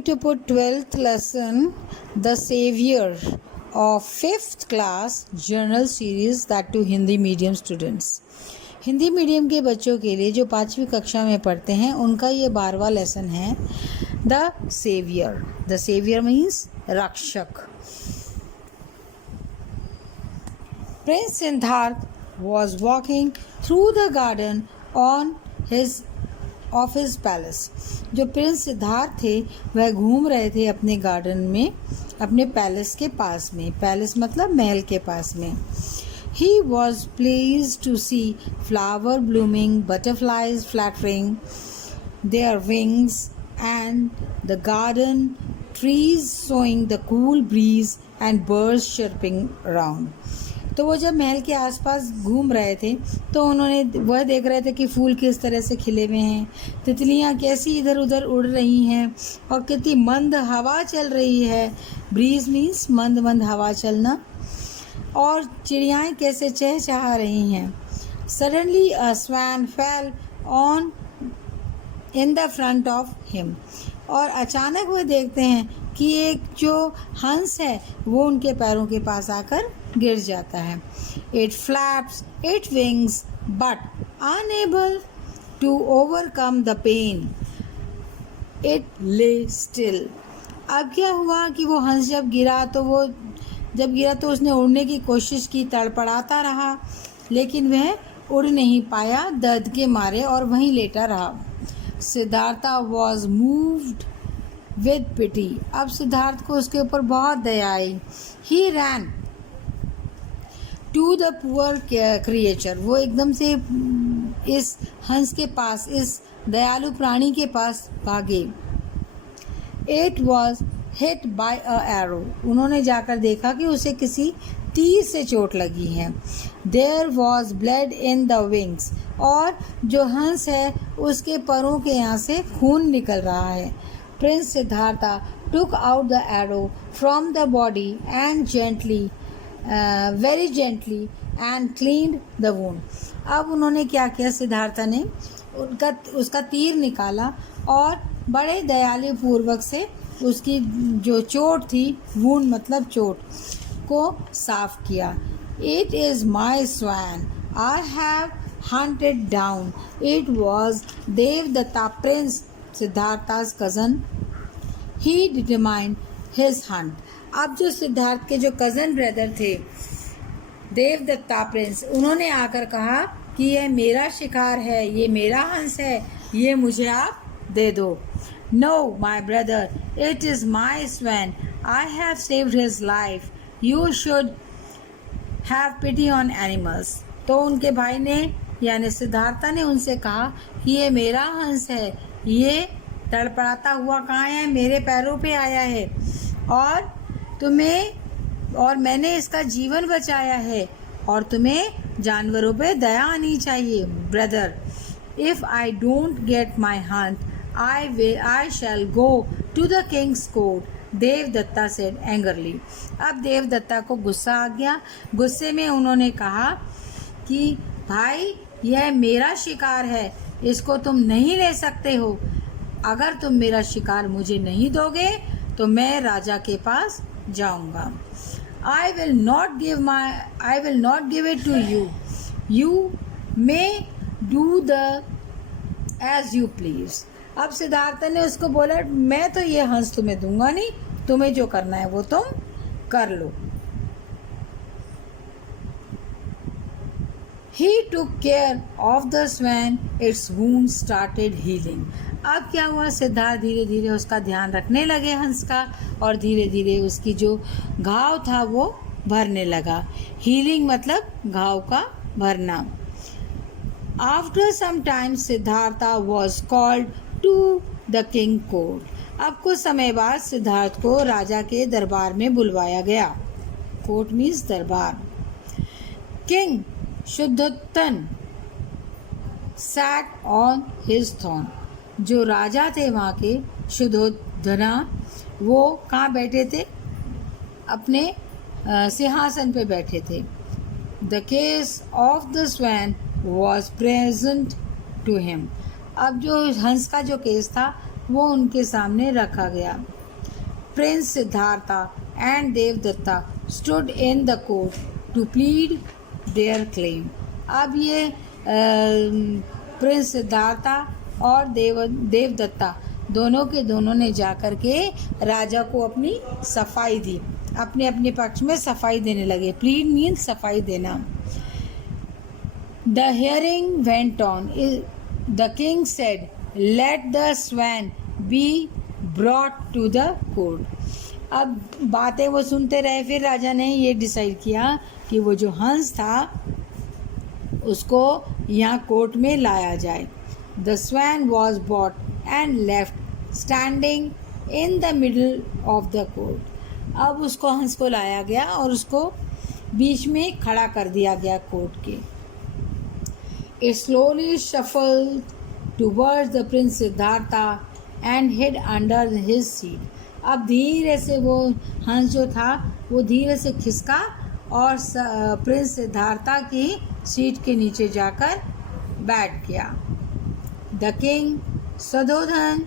going to put 12th lesson, The Savior of 5th class journal series, that to Hindi medium students. Hindi medium के बच्चों के लिए जो 5वीं कक्षा में पढ़ते हैं उनका ये 12वां लेसन है, the saviour. The saviour means रक्षक. Prince Siddharth was walking through the garden of his palace. जो प्रिंस सिद्धार्थ थे वह घूम रहे थे अपने गार्डन में, अपने पैलेस के पास में. पैलेस मतलब महल के पास में. He was pleased to see flower blooming, butterflies fluttering their wings, and the garden trees showing the cool breeze and birds chirping around. तो वो जब महल के आसपास घूम रहे थे तो उन्होंने वह देख रहे थे कि फूल किस तरह से खिले हुए हैं, तितलियां कैसी इधर उधर उड़ रही हैं और कितनी मंद हवा चल रही है. ब्रीज मीन्स मंद मंद हवा चलना. और चिड़ियाएं कैसे चहचहा रही हैं. Suddenly a swan fell on in the front of him. और अचानक वो देखते हैं कि एक जो हंस है वो उनके पैरों के पास आकर गिर जाता है. It flaps it wings but unable to overcome the pain it lay still. अब क्या हुआ कि वो हंस जब गिरा तो उसने उड़ने की कोशिश की, तड़पड़ाता रहा, लेकिन वह उड़ नहीं पाया दर्द के मारे और वहीं लेटा रहा. Siddhartha was moved with pity. अब सिद्धार्थ को उसके ऊपर बहुत दया आई. He ran to the poor creature. वो एकदम से इस हंस के पास, इस दयालु प्राणी के पास भागे. It was hit by a arrow. उन्होंने जाकर देखा कि उसे किसी तीर से चोट लगी है. There was blood in the wings. और जो हंस है उसके परों के यहाँ से खून निकल रहा है. Prince Siddhartha took out the arrow from the body and very gently and cleaned the wound. अब उन्होंने क्या किया, सिद्धार्था ने उसका तीर निकाला और बड़े दयालु पूर्वक से उसकी जो चोट थी, वुंड मतलब चोट, को साफ किया. It is my swan I have hunted down. It was Devadatta, prince सिद्धार्था's cousin. He determined his hunt. अब जो सिद्धार्थ के जो कज़न ब्रदर थे देवदत्ता प्रिंस, उन्होंने आकर कहा कि यह मेरा शिकार है, ये मेरा हंस है, ये मुझे आप दे दो. No, my brother, it is my swan. I have saved his life. You should have pity on animals. तो उनके भाई ने यानी सिद्धार्था ने उनसे कहा कि ये मेरा हंस है, ये तड़पड़ाता हुआ कहाँ है, मेरे पैरों पे आया है और मैंने इसका जीवन बचाया है और तुम्हें जानवरों पे दया आनी चाहिए. Brother, if I don't get my hunt I shall go to the king's court. Devadatta said angrily. अब देवदत्ता को गुस्सा आ गया. गुस्से में उन्होंने कहा कि भाई, यह मेरा शिकार है, इसको तुम नहीं ले सकते हो. अगर तुम मेरा शिकार मुझे नहीं दोगे तो मैं राजा के पास जाऊंगा. I will not give it to you. You may do as you please. अब सिद्धार्थ ने उसको बोला, मैं तो ये हंस तुम्हें दूंगा नहीं, तुम्हें जो करना है वो तुम कर लो. He took care of the swan. Its wound started healing. अब क्या हुआ, सिद्धार्थ धीरे धीरे उसका ध्यान रखने लगे हंस का, और धीरे धीरे उसकी जो घाव था वो भरने लगा. हीलिंग मतलब घाव का भरना. After some time Siddhartha was called to the king court. अब कुछ समय बाद सिद्धार्थ को राजा के दरबार में बुलवाया गया. कोर्ट मीन्स दरबार. King Shuddhodana sat on his throne. जो राजा थे वहाँ के शुद्धोधना, वो कहाँ बैठे थे, अपने सिंहासन पे बैठे थे. The case of the swan was present to him. अब जो हंस का जो केस था वो उनके सामने रखा गया। Prince Siddhartha and Devadatta stood in the court to plead their claim. अब ये प्रिंस सिद्धार्था और देवदत्ता दोनों के दोनों ने जाकर के राजा को अपनी सफाई दी, अपने अपने पक्ष में सफाई देने लगे। प्लीड मीन्स सफाई देना। The hearing went on. The king said, let the swan be brought to the court. अब बातें वो सुनते रहे, फिर राजा ने ये डिसाइड किया कि वो जो हंस था उसको यहाँ कोर्ट में लाया जाए। The swan was bought and left standing in the middle of the court. अब उसको हंस को लाया गया और उसको बीच में खड़ा कर दिया गया कोर्ट के। It slowly shuffled towards the Prince Siddhartha and hid under his seat. अब धीरे से वो हंस जो था वो धीरे से खिसका और प्रिंस सिद्धार्था की सीट के नीचे जाकर बैठ गया। The king Sadhodhan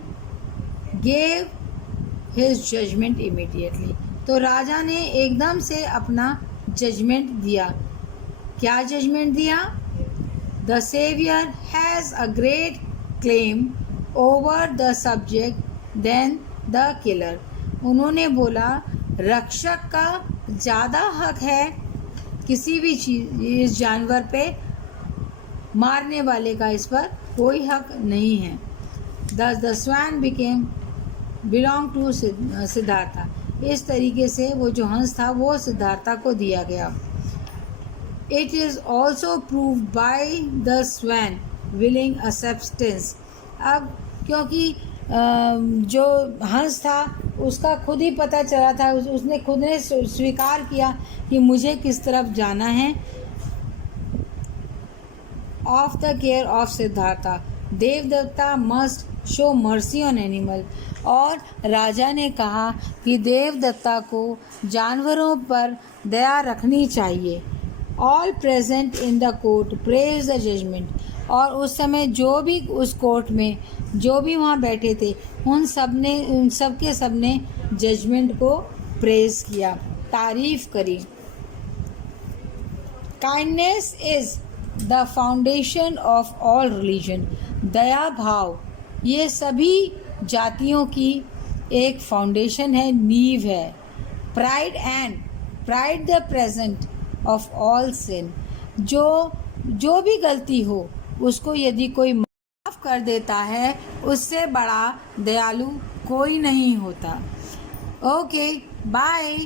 gave his judgment immediately. तो राजा ने एकदम से अपना जजमेंट दिया। क्या जजमेंट दिया? The savior has a great claim over the subject than the killer. उन्होंने बोला रक्षक का ज़्यादा हक है किसी भी चीज़ इस जानवर पे, मारने वाले का इस पर कोई हक नहीं है। Thus the swan belong to Siddhartha. इस तरीके से वो जो हंस था वो सिद्धार्था को दिया गया। It is also proved by the swan willing acceptance. अब क्योंकि जो हंस था उसका खुद ही पता चला था, उसने खुद ने स्वीकार किया कि मुझे किस तरफ जाना है। Of the care of Siddhartha, Devdatta must show mercy on animal. और राजा ने कहा कि देवदत्ता को जानवरों पर दया रखनी चाहिए। All present in the court praised the judgment. और उस समय जो भी उस कोर्ट में जो भी वहाँ बैठे थे उन सब ने जजमेंट को प्रेज किया, तारीफ करी। Kindness is the foundation of all religion. दया भाव ये सभी जातियों की एक फाउंडेशन है, नींव है। Pride the present of all sin. जो भी गलती हो उसको यदि कोई माफ़ कर देता है उससे बड़ा दयालु कोई नहीं होता। Okay, bye.